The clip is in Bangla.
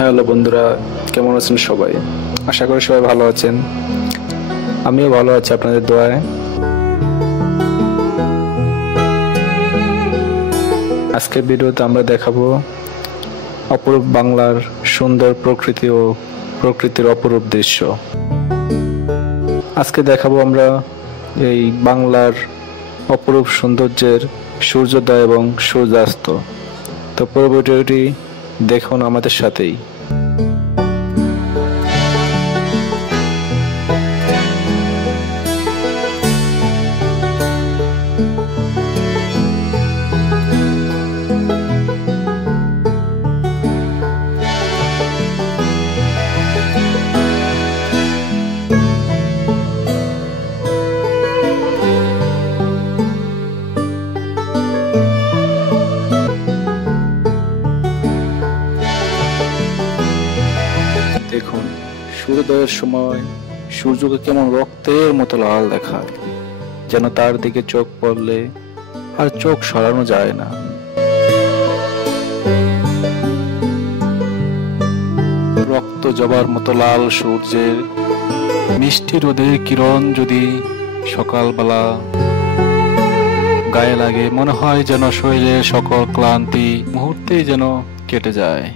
হ্যালো বন্ধুরা, কেমন আছেন সবাই? আশা করি সবাই ভালো আছেন। আমিও ভালো আছি আপনাদের দোয়ায়। আজকের ভিডিওতে আমরা দেখাবো অপরূপ বাংলার সুন্দর প্রকৃতি ও প্রকৃতির অপরূপ দৃশ্য। আজকে দেখাবো আমরা এই বাংলার অপরূপ সৌন্দর্যের সূর্যোদয় এবং সূর্যাস্ত। তো পুরো ভিডিওটি দেখুন আমাদের সাথেই। দেখুন, সূর্যোদয়ের সময় সূর্যকে কেমন রক্তের মতো লাল দেখায়, যেন তার দিকে চোখ পড়লে আর চোখ সরানো যায় না। রক্ত জবার মতো লাল সূর্যের মিষ্টি রোদের কিরণ যদি সকালবেলা গায়ে লাগে, মনে হয় যেন শরীরের সকল ক্লান্তি মুহূর্তেই যেন কেটে যায়।